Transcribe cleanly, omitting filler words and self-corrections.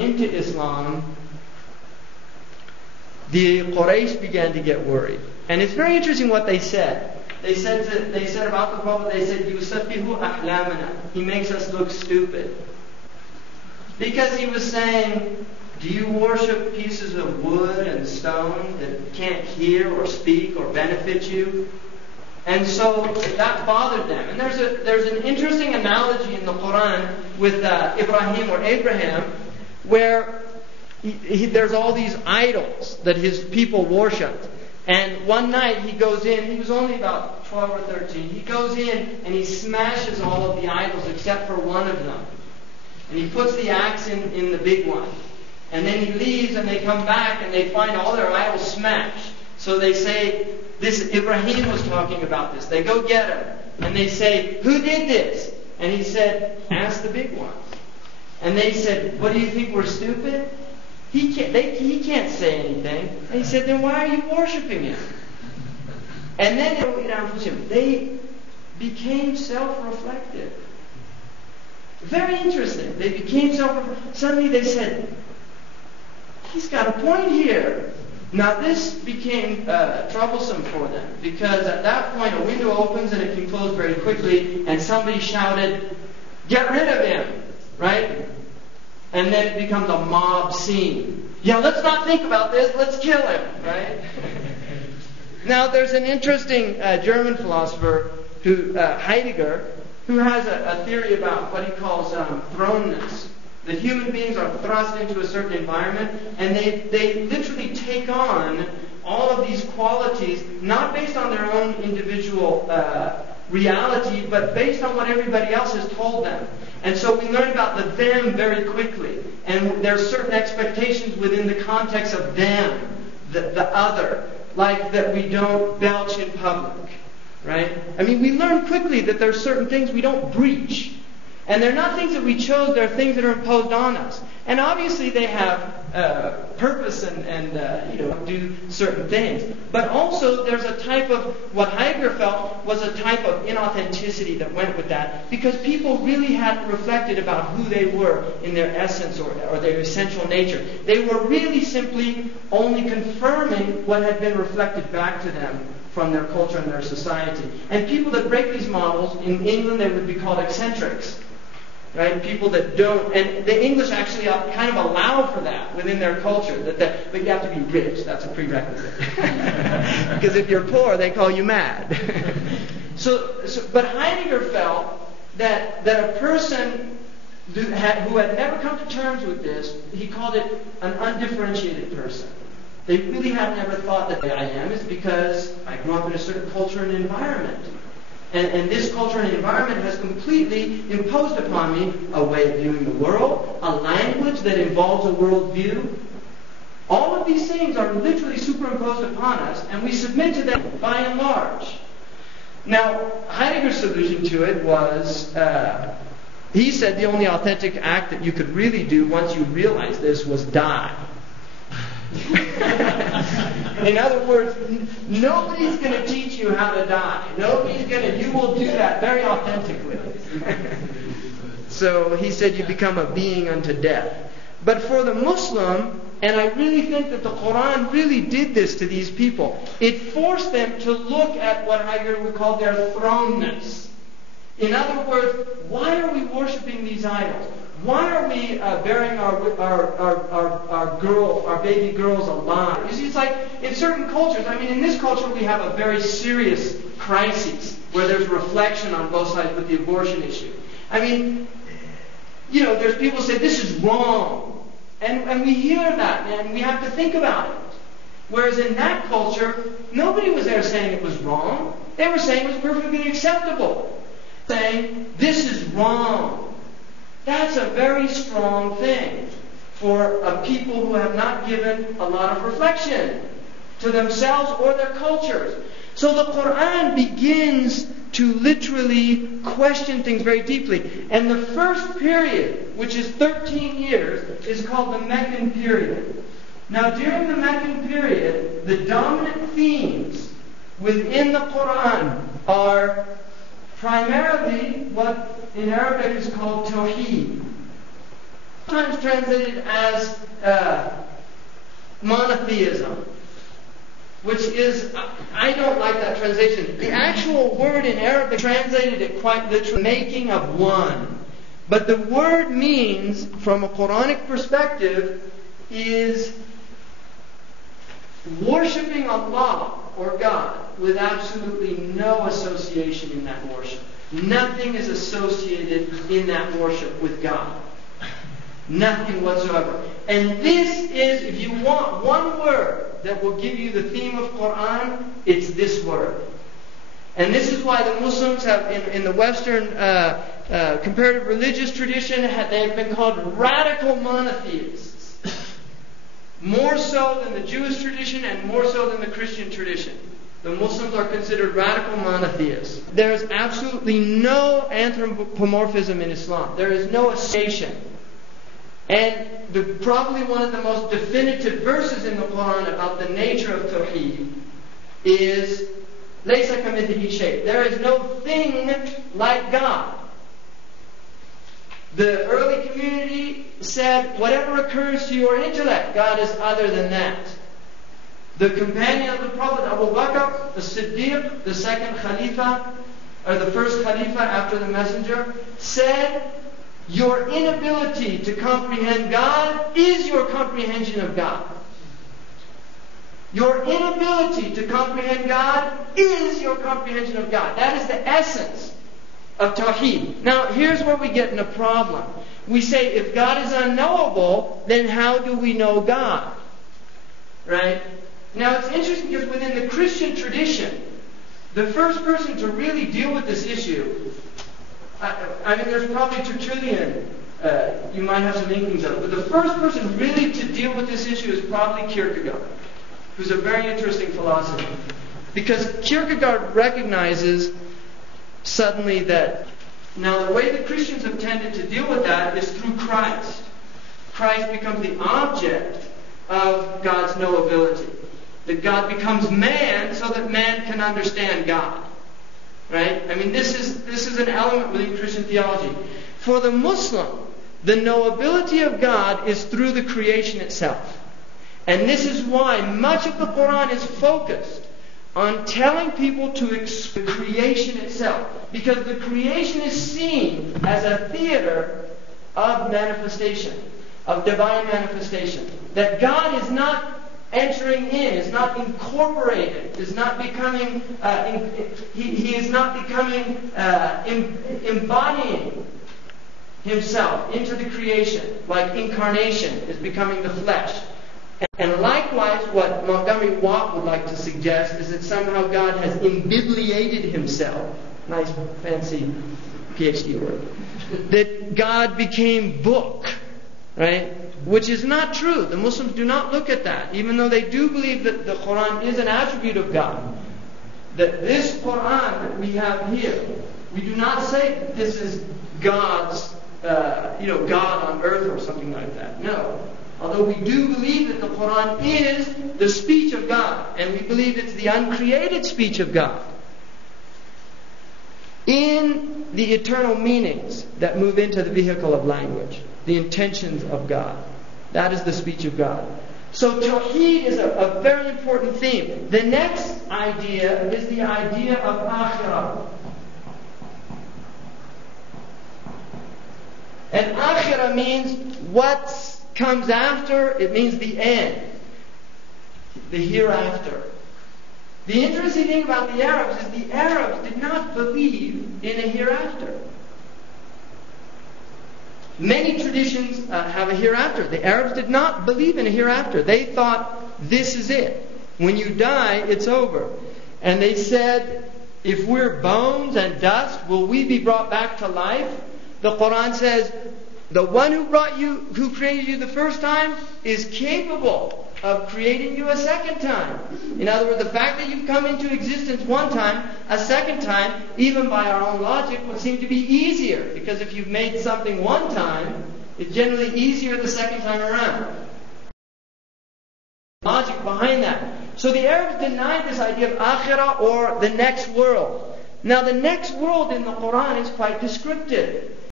into Islam, the Quraysh began to get worried. And it's very interesting what they said. They said about the Prophet, they said, "Yusaffihu ahlamana." He makes us look stupid. Because he was saying, do you worship pieces of wood and stone that can't hear or speak or benefit you? And so that bothered them. And there's an interesting analogy in the Quran with Ibrahim or Abraham, where there's all these idols that his people worshipped. And one night he goes in, he was only about 12 or 13, he goes in and he smashes all of the idols except for one of them. And he puts the axe in the big one. And then he leaves and they come back and they find all their idols smashed. So they say, this Ibrahim was talking about this. They go get him. And they say, who did this? And he said, ask the big one. And they said, what, do you think we're stupid? He can't say anything. And he said, then why are you worshiping him? And then they became self-reflective. Very interesting. They became self-reflective. Suddenly they said, he's got a point here. Now this became troublesome for them, because at that point a window opens and it can close very quickly, and somebody shouted, get rid of him, right? And then it becomes a mob scene. Yeah, let's not think about this, let's kill him, right? Now there's an interesting German philosopher, Heidegger, who has a theory about what he calls thrownness. That human beings are thrust into a certain environment, and they literally take on all of these qualities, not based on their own individual reality, but based on what everybody else has told them. And so we learn about the them very quickly. And there are certain expectations within the context of them, the other, like that we don't belch in public, right? I mean, we learn quickly that there are certain things we don't breach. And they're not things that we chose, they're things that are imposed on us. And obviously they have purpose and do certain things. But also there's a type of, what Heidegger felt was a type of inauthenticity that went with that. Because people really hadn't reflected about who they were in their essence or their essential nature. They were really simply only confirming what had been reflected back to them from their culture and their society. And people that break these models, in England they would be called eccentrics. Right? People that don't, and the English actually kind of allow for that within their culture. But you have to be rich. That's a prerequisite. Because if you're poor, they call you mad. But Heidegger felt that a person who had never come to terms with this, he called it an undifferentiated person. They really had never thought that I am is because I grew up in a certain culture and environment. And this culture and environment has completely imposed upon me a way of viewing the world, a language that involves a worldview. All of these things are literally superimposed upon us, and we submit to them by and large. Now, Heidegger's solution to it was, he said the only authentic act that you could really do once you realized this was die. In other words, nobody's going to teach you how to die. You will do that very authentically. So he said you become a being unto death. But for the Muslim, and I really think that the Quran really did this to these people, it forced them to look at what Heidegger would call their thrownness. In other words, why are we worshiping these idols? Why are we burying our baby girls alive? You see, it's like in certain cultures, I mean, in this culture we have a very serious crisis where there's reflection on both sides with the abortion issue. I mean, there's people who say this is wrong. And we hear that and we have to think about it. Whereas in that culture, nobody was there saying it was wrong. They were saying it was perfectly acceptable. Saying, this is wrong. That's a very strong thing for a people who have not given a lot of reflection to themselves or their cultures. So the Quran begins to literally question things very deeply. And the first period, which is 13 years, is called the Meccan period. Now during the Meccan period, the dominant themes within the Quran are primarily what in Arabic is called Tawheed. sometimes translated as monotheism, which is, I don't like that translation. The actual word in Arabic translated it quite literally, making of one. But the word means, from a Quranic perspective, is worshipping Allah or God with absolutely no association in that worship. Nothing is associated in that worship with God. Nothing whatsoever. And this is, if you want one word that will give you the theme of Quran, it's this word. And this is why the Muslims have, in the Western comparative religious tradition, they have been called radical monotheists. More so than the Jewish tradition and more so than the Christian tradition. The Muslims are considered radical monotheists. There is absolutely no anthropomorphism in Islam. There is no association. And probably one of the most definitive verses in the Quran about the nature of Tawheed is لَيْسَ كَمِثْلِهِ شَيْءٍ. There is no thing like God. The early community said, whatever occurs to your intellect, God is other than that. The companion of the Prophet, Abu Bakr, the Siddiq, the second Khalifa, or the first Khalifa after the Messenger, said, your inability to comprehend God is your comprehension of God. Your inability to comprehend God is your comprehension of God. That is the essence of Tawheed. Now, here's where we get in a problem. We say, if God is unknowable, then how do we know God? Right? Now, it's interesting because within the Christian tradition, the first person to really deal with this issue, I mean, there's probably Tertullian, you might have some inklings of it, but the first person really to deal with this issue is probably Kierkegaard, who's a very interesting philosopher. Because Kierkegaard recognizes suddenly that, now the way the Christians have tended to deal with that is through Christ. Christ becomes the object of God's knowability. That God becomes man so that man can understand God. Right? I mean, this is an element within Christian theology. For the Muslim, the knowability of God is through the creation itself. And this is why much of the Quran is focused on telling people to the creation itself. Because the creation is seen as a theater of manifestation, of divine manifestation. That God is not entering in, is not incorporated, is not becoming, he is not becoming, embodying himself into the creation, like incarnation is becoming the flesh. And likewise, what Montgomery Watt would like to suggest is that somehow God has imbibliated himself. Nice, fancy PhD word. That God became book, right? Which is not true. The Muslims do not look at that, even though they do believe that the Quran is an attribute of God. That this Quran that we have here, we do not say that this is God's, God on earth or something like that. No. Although we do believe that the Quran is the speech of God, and we believe it's the uncreated speech of God. In the eternal meanings that move into the vehicle of language, the intentions of God. That is the speech of God. So Tawheed is a very important theme. The next idea is the idea of Akhirah. And Akhirah means what comes after, it means the end. The hereafter. The interesting thing about the Arabs is the Arabs did not believe in a hereafter. Many traditions have a hereafter. The Arabs did not believe in a hereafter. They thought, this is it. When you die, it's over. And they said, if we're bones and dust, will we be brought back to life? The Quran says, the one who created you the first time is capable of creating you a second time. In other words, the fact that you've come into existence one time, a second time, even by our own logic, would seem to be easier. Because if you've made something one time, it's generally easier the second time around. Logic behind that. So the Arabs denied this idea of Akhirah or the next world. Now the next world in the Quran is quite descriptive.